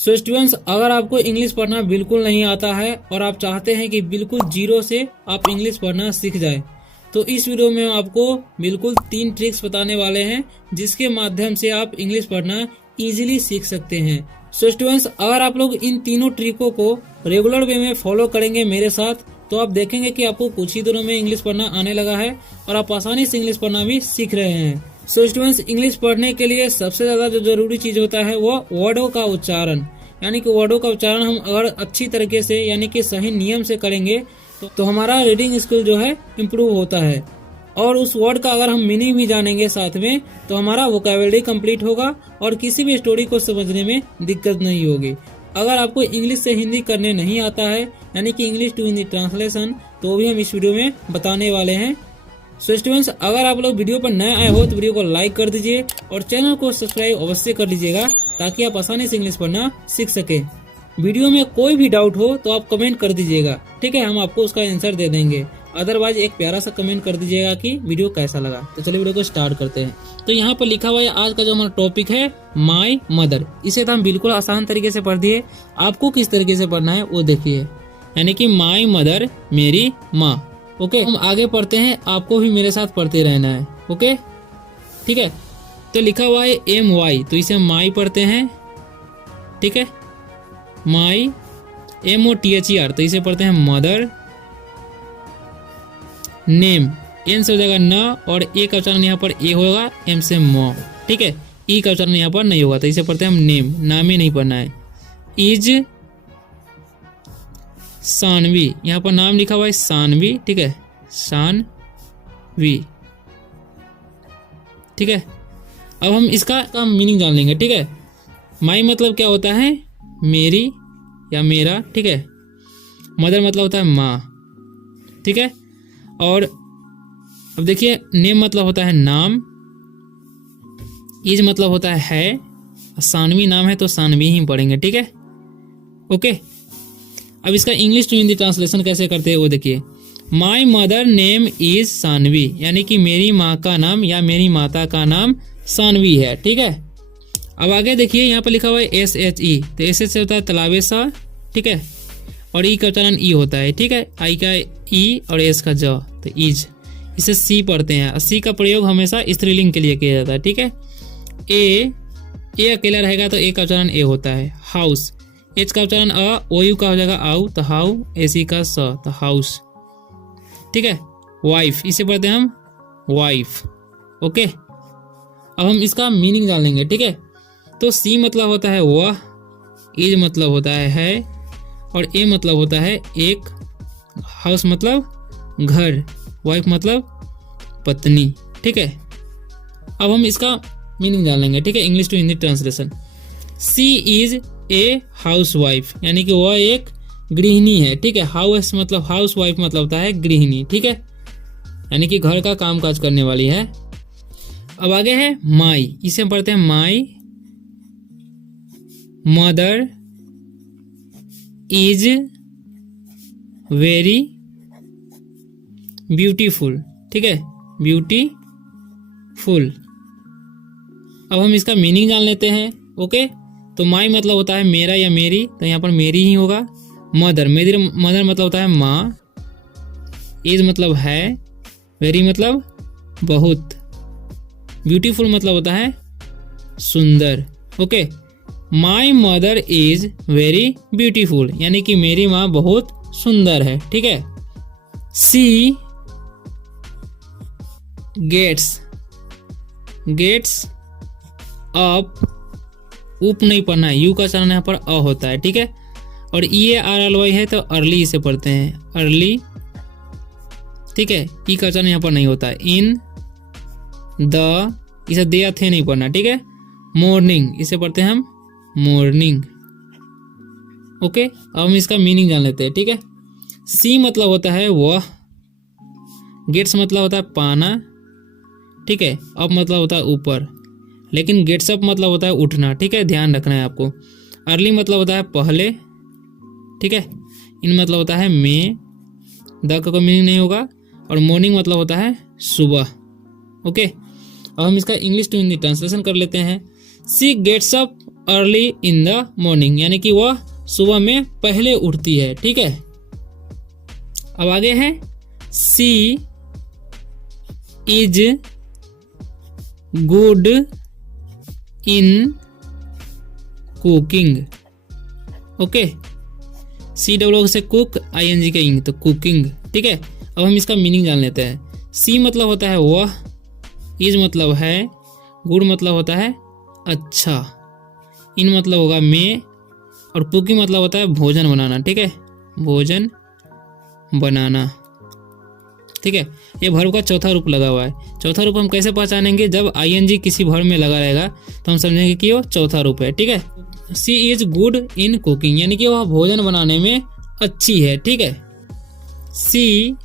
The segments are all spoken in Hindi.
सो स्टूडेंट्स, अगर आपको इंग्लिश पढ़ना बिल्कुल नहीं आता है और आप चाहते हैं कि बिल्कुल जीरो से आप इंग्लिश पढ़ना सीख जाए, तो इस वीडियो में आपको बिल्कुल 3 ट्रिक्स बताने वाले हैं जिसके माध्यम से आप इंग्लिश पढ़ना इजीली सीख सकते हैं। सो स्टूडेंट्स, अगर आप लोग इन तीनों ट्रिकों को रेगुलर वे में फॉलो करेंगे मेरे साथ, तो आप देखेंगे कि आपको कुछ ही दिनों में इंग्लिश पढ़ना आने लगा है और आप आसानी से इंग्लिश पढ़ना भी सीख रहे हैं। सो स्टूडेंट्स, इंग्लिश पढ़ने के लिए सबसे ज्यादा जो जरूरी चीज होता है वो वर्डों का उच्चारण, यानी कि वर्डों का उच्चारण हम अगर अच्छी तरीके से यानी कि सही नियम से करेंगे तो हमारा रीडिंग स्किल जो है इम्प्रूव होता है। और उस वर्ड का अगर हम मीनिंग भी जानेंगे साथ में, तो हमारा वोकैबुलरी कंप्लीट होगा और किसी भी स्टोरी को समझने में दिक्कत नहीं होगी। अगर आपको इंग्लिश से हिंदी करने नहीं आता है, यानी कि इंग्लिश टू हिंदी ट्रांसलेशन, तो भी हम इस वीडियो में बताने वाले हैं। सो स्टूडेंट्स, अगर आप लोग वीडियो पर नए आए हो तो वीडियो को लाइक कर दीजिए और चैनल को सब्सक्राइब अवश्य कर लीजिएगा ताकि आप आसानी से इंग्लिश पढ़ना सीख सके। वीडियो में कोई भी डाउट हो तो आप कमेंट कर दीजिएगा, ठीक है, हम आपको उसका आंसर दे देंगे। अदरवाइज एक प्यारा सा कमेंट कर दीजिएगा कि वीडियो कैसा लगा। तो चलिए वीडियो को स्टार्ट करते हैं। तो यहाँ पर लिखा हुआ है आज का जो हमारा टॉपिक है माई मदर। इसे तो हम बिल्कुल आसान तरीके से पढ़ दिए, आपको किस तरीके से पढ़ना है वो देखिए, यानी कि माई मदर, मेरी माँ। ओके, हम आगे पढ़ते हैं, आपको भी मेरे साथ पढ़ते रहना है। ओके, ठीक है। तो लिखा हुआ है MY, तो इसे हम माई पढ़ते हैं, ठीक है, माई। MOTHER, तो इसे पढ़ते हैं मदर। नेम, एन से हो जाएगा न और ए का उच्चारण यहाँ पर ए होगा, एम से म, ठीक है। ई का उच्चारण यहाँ पर नहीं होगा, तो इसे पढ़ते हैं हम नेम, नाम ही नहीं पढ़ना है। इज सानवी, यहाँ पर नाम लिखा हुआ है सानवी, ठीक है, सानवी, ठीक है। अब हम इसका मीनिंग जान लेंगे, ठीक है। माई मतलब क्या होता है, मेरी या मेरा, ठीक है। मदर मतलब होता है माँ, ठीक है। और अब देखिए, नेम मतलब होता है नाम, इज मतलब होता है, सानवी नाम है तो सानवी ही पढ़ेंगे, ठीक है। ओके, अब इसका इंग्लिश टू हिंदी ट्रांसलेशन कैसे करते हैं वो देखिए। My mother name is Sanvi, यानी कि मेरी माँ का नाम या मेरी माता का नाम सानवी है, ठीक है। अब आगे देखिए, यहाँ पर लिखा हुआ है SHE, तो SH से होता है तालाबे सा, ठीक है, और ई का उच्चारण ई होता है, ठीक है। आई का ई और एस का ज, तो इज, इसे सी पढ़ते हैं। सी का प्रयोग हमेशा स्त्रीलिंग के लिए किया जाता है, ठीक है। ए अकेला रहेगा तो ए का उच्चारण ए होता है। हाउस, एच का उच्चारण ओ यू का हो जाएगा आउ, तो हाउ, एसी का स, तो हाउस, ठीक है। वाइफ, इसे पढ़ते हैं हम वाइफ। ओके, अब हम इसका मीनिंग जान लेंगे, ठीक है। तो सी मतलब होता है वह, इज मतलब होता है और ए मतलब होता है एक, हाउस मतलब घर, वाइफ मतलब पत्नी, ठीक है। अब हम इसका मीनिंग जान लेंगे, ठीक है, English to Hindi translation. She is a housewife, यानी कि वह एक गृहिणी है, ठीक है। हाउस मतलब हाउस वाइफ मतलब होता है गृहिणी, ठीक है, यानी कि घर का काम काज करने वाली है। अब आगे है माई, इसे पढ़ते हैं my mother is very beautiful, ठीक है, ब्यूटीफुल। अब हम इसका मीनिंग जान लेते हैं। ओके, तो माई मतलब होता है मेरा या मेरी, तो यहाँ पर मेरी ही होगा। मदर मदर मतलब होता है माँ। इज मतलब है, वेरी मतलब बहुत, ब्यूटीफुल मतलब होता है सुंदर। Okay, my mother is very beautiful, यानी कि मेरी माँ बहुत सुंदर है, ठीक है। सी गेट्स अप, उप नहीं पढ़ना है, यू का उच्चारण यहाँ पर अ होता है, ठीक है। और EARLY है तो अर्ली इसे पढ़ते हैं, अर्ली, ठीक है। ई का उच्चारण यहाँ पर नहीं होता है। इन द, इसे दे या थे नहीं पढ़ना, ठीक है। मॉर्निंग, इसे पढ़ते हैं हम मॉर्निंग। ओके, अब हम इसका मीनिंग जान लेते हैं, ठीक है। सी मतलब होता है वह, गेट्स मतलब होता है पाना, ठीक है। अप मतलब होता है ऊपर, लेकिन गेट्स अप मतलब होता है उठना, ठीक है, ध्यान रखना है आपको। अर्ली मतलब होता है पहले, ठीक है। इन मतलब होता है में, द का कोई मीनिंग नहीं होगा। और मॉर्निंग मतलब होता है सुबह। ओके, अब हम इसका इंग्लिश टू हिंदी ट्रांसलेशन कर लेते हैं। She gets up early in the morning, यानी कि वह सुबह में पहले उठती है। ठीक है, अब आगे है she is good in cooking. Okay, C W से कुक, ING का इंग, तो कुकिंग। ठीक है, अब हम इसका मीनिंग जान लेते हैं। सी मतलब होता है वह, इज मतलब है, गुड मतलब होता है अच्छा, इन मतलब होगा में, और कुकिंग मतलब होता है भोजन बनाना। ठीक है, भोजन बनाना। ठीक है, ये वर्ब का चौथा रूप लगा हुआ है। चौथा रूप हम कैसे पहचानेंगे? जब ING किसी वर्ब में लगा रहेगा तो हम समझेंगे कि वो चौथा रूप है। ठीक है, सी इज गुड इन कुकिंग, यानी कि वह भोजन बनाने में अच्छी है। ठीक है, सी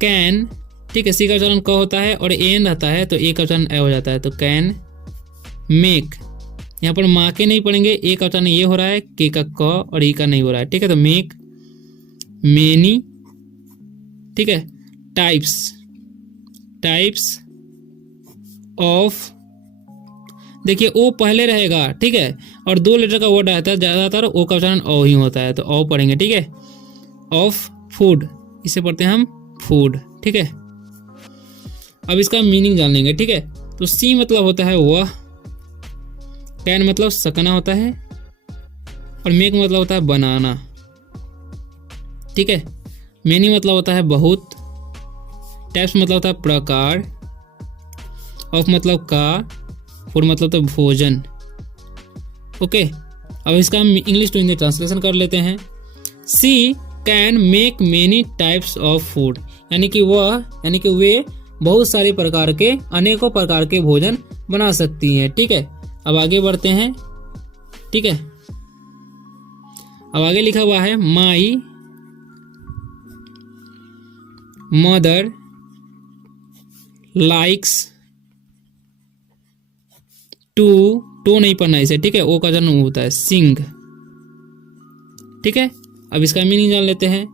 कैन, ठीक है, सी का उच्चारण क होता है और एन रहता है तो ए का उच्चारण ए हो जाता है, तो कैन मेक। यहाँ पर माँ के नहीं पढ़ेंगे, ए का उच्चारण ये हो रहा है, के का क और ई का नहीं हो रहा है। ठीक है, तो मेक मेनी। ठीक है, टाइप्स, टाइप्स ऑफ, देखिए ओ पहले रहेगा। ठीक है, और 2 लेटर का वर्ड रहता है, ज़्यादातर ओ का उच्चारण ओ ही होता है, तो ओ पढ़ेंगे। ठीक है, ऑफ फूड, इसे पढ़ते हैं हम फूड। ठीक है, अब इसका मीनिंग जान लेंगे। ठीक है, तो सी मतलब होता है वह, कैन मतलब सकना होता है, और मेक मतलब होता है बनाना। ठीक है, मेनी मतलब होता है बहुत, टाइप्स मतलब होता है प्रकार, ऑफ मतलब का, फूड मतलब तो भोजन। ओके, अब इसका हम इंग्लिश टू हिंदी ट्रांसलेशन कर लेते हैं। She can make many types of food, यानी कि वह, यानी कि वे बहुत सारे प्रकार के, अनेकों प्रकार के भोजन बना सकती हैं। ठीक है, अब आगे बढ़ते हैं। ठीक है, अब आगे लिखा हुआ है माई मदर लाइक्स टू नहीं पढ़ना इसे। ठीक है, ओ का जन्म होता है सिंग। ठीक है, अब इसका मीनिंग जान लेते हैं।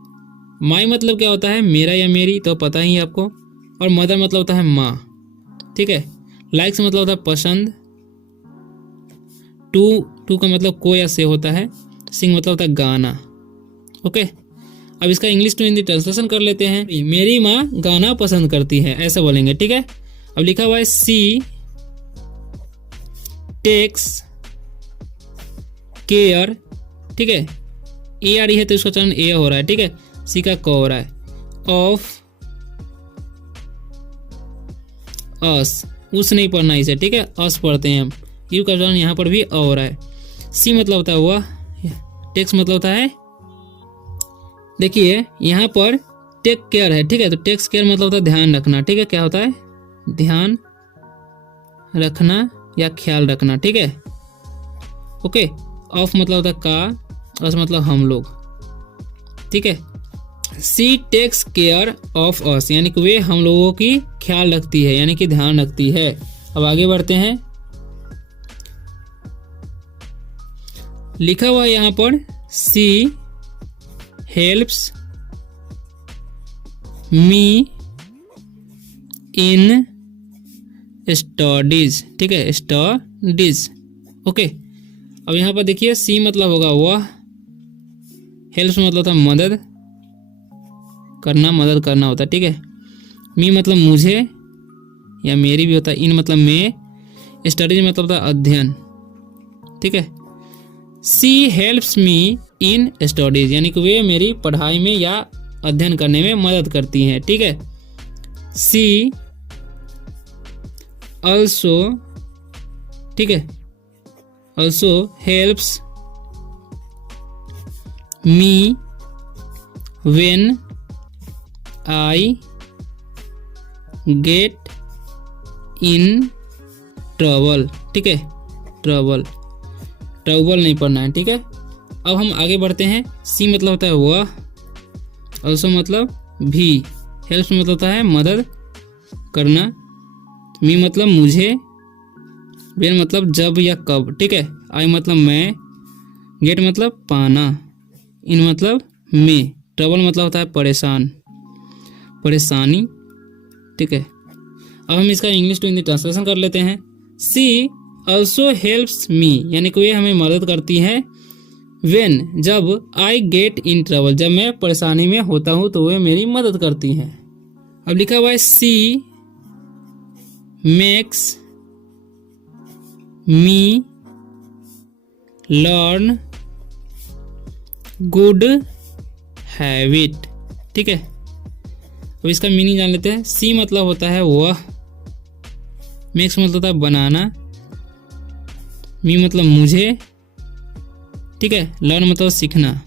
माई मतलब क्या होता है? मेरा या मेरी, तो पता ही है आपको। और मदर मतलब होता है माँ। ठीक है, लाइक्स मतलब होता है पसंद। टू का मतलब को या से होता है। सिंग मतलब होता है गाना। ओके, अब इसका इंग्लिश टू हिंदी ट्रांसलेशन कर लेते हैं। मेरी माँ गाना पसंद करती है, ऐसा बोलेंगे। ठीक है, अब लिखा हुआ है सी टेक्स केयर। ठीक है, ए आ रही है तो इसका चलन ए हो रहा है। ठीक है, सी का क हो रहा है। ऑफ अस, उस नहीं पढ़ना इसे। ठीक है, अस पढ़ते हैं हम। यू का चलन यहाँ पर भी अ हो रहा है। सी मतलब होता है वह, टेक्स मतलब होता है, देखिए यहाँ पर टेक केयर है। ठीक है, तो टेक्स केयर मतलब होता है ध्यान रखना। ठीक है, क्या होता है? ध्यान रखना या ख्याल रखना। ठीक है, ओके। ऑफ मतलब होता है का, अस मतलब हम लोग। ठीक है, सी टेक्स केयर ऑफ अस, यानी कि वे हम लोगों की ख्याल रखती है, यानी कि ध्यान रखती है। अब आगे बढ़ते हैं। लिखा हुआ है यहाँ पर सी हेल्प्स मी इन स्टडीज। ठीक है, स्टडीज। ओके, अब यहाँ पर देखिए सी मतलब होगा वह, हेल्प्स मतलब होता है मदद करना, मदद करना होता है। ठीक है, मी मतलब मुझे या मेरी भी होता है। इन मतलब मैं, स्टडीज मतलब होता है अध्ययन। ठीक है, सी हेल्प्स मी इन स्टडीज, यानी कि वे मेरी पढ़ाई में या अध्ययन करने में मदद करती हैं। ठीक है, सी ऑल्सो, ठीक है, also helps me when I get in trouble. ठीक है, ट्रबल नहीं पढ़ना है। ठीक है, अब हम आगे बढ़ते हैं। सी मतलब होता है वह, ऑल्सो मतलब भी, हेल्प्स मतलब होता है मदद करना, मी मतलब मुझे, व्हेन मतलब जब या कब। ठीक है, आई मतलब मैं, गेट मतलब पाना, इन मतलब में, ट्रबल मतलब होता है परेशान, परेशानी। ठीक है, अब हम इसका इंग्लिश टू हिंदी ट्रांसलेशन कर लेते हैं। सी ऑल्सो हेल्प्स मी, यानी कि वे हमें मदद करती हैं। वेन, जब आई गेट इन ट्रबल, जब मैं परेशानी में होता हूँ तो वे मेरी मदद करती हैं। अब लिखा हुआ है she makes me learn good habit. ठीक है, अब इसका मीनिंग जान लेते हैं। सी मतलब होता है वह, मेक्स मतलब होता है बनाना, मी मतलब मुझे, ठीक है, लर्न मतलब सीखना,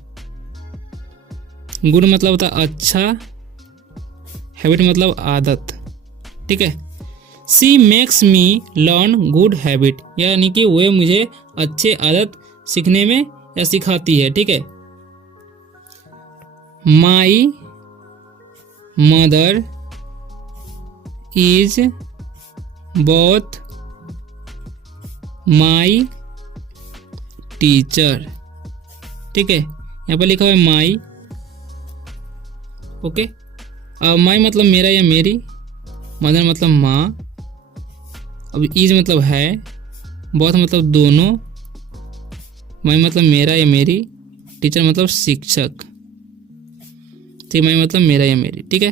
गुड मतलब होता है अच्छा, हैबिट मतलब आदत। ठीक है, she makes me learn good habit, यानी कि वह मुझे अच्छे आदत सीखने में या सिखाती है। ठीक है, my mother is both my teacher. ठीक है, यहाँ पर लिखा हुआ है माई। ओके, अब माई मतलब मेरा या मेरी, मदर मतलब माँ, अब इज मतलब है, बोथ मतलब दोनों, माई मतलब मेरा या मेरी, टीचर मतलब शिक्षक। ठीक, माई मतलब मेरा या मेरी। ठीक है,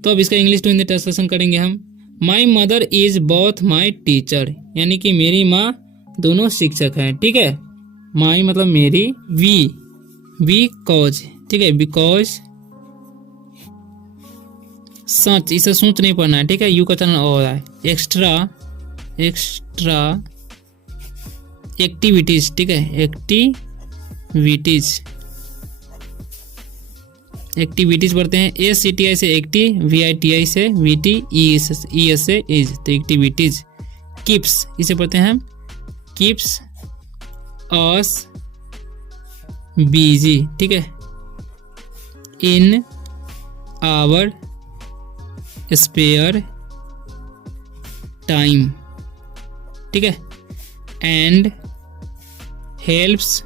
तो अब इसका इंग्लिश टू हिंदी ट्रांसलेशन करेंगे हम। My mother is both my teacher, यानी कि मेरी माँ दोनों शिक्षक हैं। ठीक है, माई मतलब मेरी, वी कॉज, ठीक है, बिकॉज, सच, इसे सोच नहीं पढ़ना है। ठीक है, यू का चलन हो रहा है। एक्स्ट्रा एक्टिविटीज, ठीक है, एक्टिविटीज पढ़ते हैं। SCTI से एक्टिव, VITI से VT, ES से इज, तो एक्टिविटीज। कीप्स, इसे पढ़ते हैं हम कीप्स अस बिजी। ठीक है, इन आवर स्पेयर टाइम। ठीक है, एंड हेल्प्स,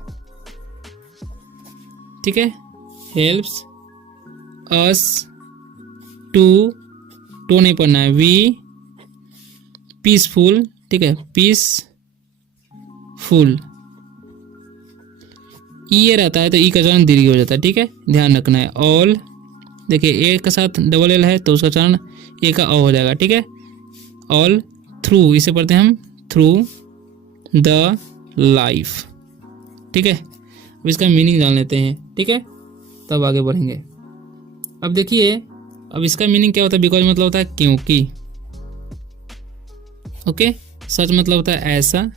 ठीक है, हेल्प्स अस टू नहीं पढ़ना है, वी पीसफुल। ठीक है, पीसफुल, ये रहता है तो ई का चलन दीर्घ हो जाता है। ठीक है, ध्यान रखना है। ऑल, देखिए ए के साथ डबल एल है तो उसका चलन ए का ओ हो जाएगा। ठीक है, ऑल थ्रू, इसे पढ़ते हैं हम थ्रू द लाइफ। ठीक है, अब इसका मीनिंग जान लेते हैं। ठीक है, तब आगे बढ़ेंगे। अब देखिए, अब इसका मीनिंग क्या होता है। बिकॉज मतलब होता है क्योंकि, ओके, सच मतलब होता है ऐसा,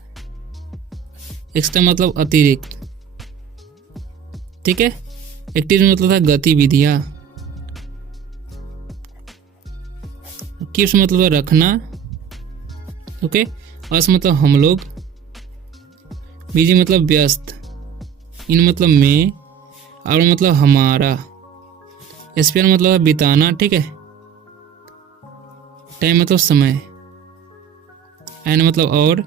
एक्स्ट्रा मतलब अतिरिक्त। ठीक है, एक्टिव मतलब होता है गतिविधियाँ, कीप्स मतलब रखना, ओके, अस मतलब हम लोग, बिजी मतलब व्यस्त, इन मतलब में, और मतलब हमारा, स्पेयर मतलब बिताना। ठीक है, टाइम मतलब समय, एंड मतलब और,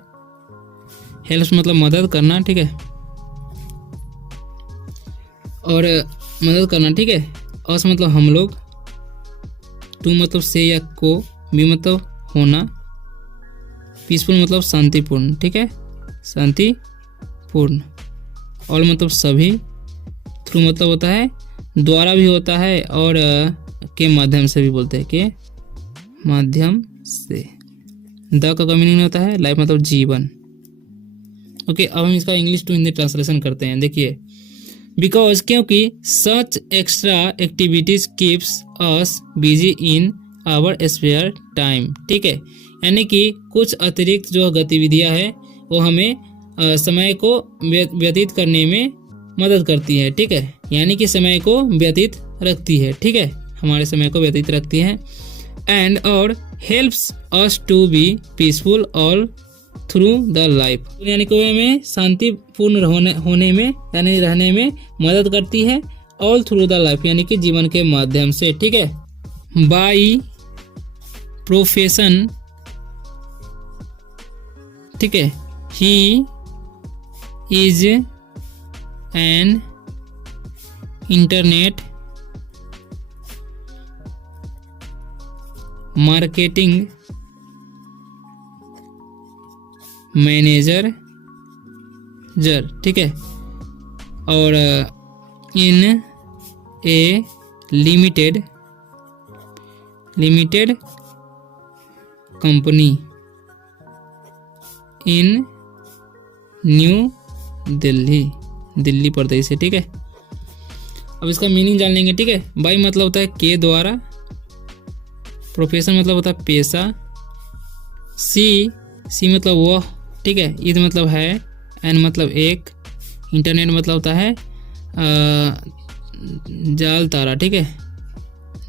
हेल्प्स मतलब मदद करना। ठीक है, और मदद करना। ठीक है, अस मतलब हम लोग, टू मतलब से या को, बी मतलब होना, पीसफुल मतलब शांतिपूर्ण। ठीक है, शांतिपूर्ण, ऑल मतलब सभी, थ्रू मतलब होता है द्वारा भी होता है, और के माध्यम से भी बोलते हैं, के माध्यम से। द का मीनिंग होता है लाइफ मतलब जीवन। ओके, अब हम इसका इंग्लिश टू हिंदी ट्रांसलेशन करते हैं। देखिए, बिकॉज क्योंकि such extra activities keeps us busy in our spare time. ठीक है, यानी कि कुछ अतिरिक्त जो गतिविधियां हैं वो हमें समय को व्यतीत करने में मदद करती है। ठीक है, यानी कि समय को व्यतीत रखती है। ठीक है, हमारे समय को व्यतीत रखती है। एंड और helps us to be peaceful all through the life, यानी कि हमें शांतिपूर्ण होने में यानी रहने में मदद करती है। ऑल थ्रू द लाइफ यानी कि जीवन के माध्यम से। ठीक है, बाई प्रोफेशन, ठीक है, he is an internet marketing manager जर, ठीक है। और in a limited company in New Delhi प्रदेश है, ठीक है। अब इसका मीनिंग जान लेंगे, ठीक है। बाई मतलब होता है के द्वारा, प्रोफेशन मतलब होता है पेशा, सी मतलब वह, ठीक है। ईद मतलब है, एन मतलब एक, इंटरनेट मतलब होता है जाल तारा, ठीक है।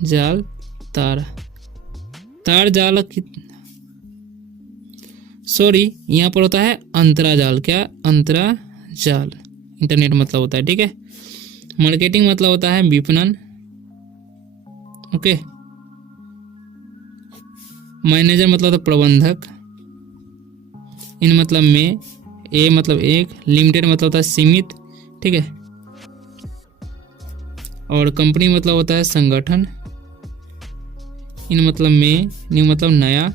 जाल तारा, तार जाल, सॉरी यहाँ पर होता है अंतराजाल, क्या अंतराजाल, इंटरनेट मतलब होता है, ठीक है। मार्केटिंग मतलब होता है विपणन, ओके। मैनेजर मतलब होता है प्रबंधक, इन मतलब में, ए मतलब एक, लिमिटेड मतलब होता है सीमित, ठीक है। और कंपनी मतलब होता है संगठन, इन मतलब में, न्यू मतलब नया,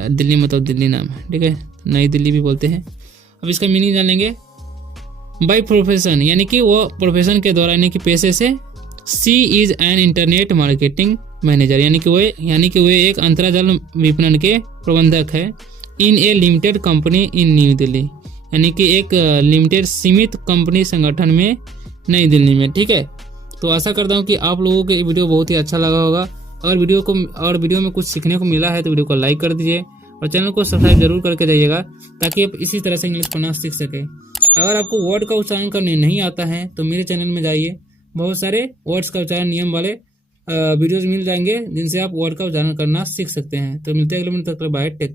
दिल्ली मतलब दिल्ली नाम है, ठीक है, नई दिल्ली भी बोलते हैं। अब इसका मीनिंग जान लेंगे। बाय प्रोफेशन यानी कि वो प्रोफेशन के द्वारा, यानी कि पेशे से। She is an internet marketing manager, यानी कि वे एक अंतराजाल विपणन के प्रबंधक है। In a limited company in New Delhi, यानी कि एक लिमिटेड सीमित कंपनी संगठन में नई दिल्ली में, ठीक है। तो आशा करता हूँ कि आप लोगों को ये वीडियो बहुत ही अच्छा लगा होगा। अगर वीडियो में कुछ सीखने को मिला है तो वीडियो को लाइक कर दीजिए और चैनल को सब्सक्राइब जरूर करके जाइएगा, ताकि आप इसी तरह से इंग्लिश पढ़ना सीख सकें। अगर आपको वर्ड का उच्चारण करने नहीं आता है तो मेरे चैनल में जाइए, बहुत सारे वर्ड्स का उच्चारण नियम वाले वीडियोज मिल जाएंगे, जिनसे आप वर्ड का उच्चारण करना सीख सकते हैं। तो मिलते हैं अगले मिनट तक, बाय, टेक।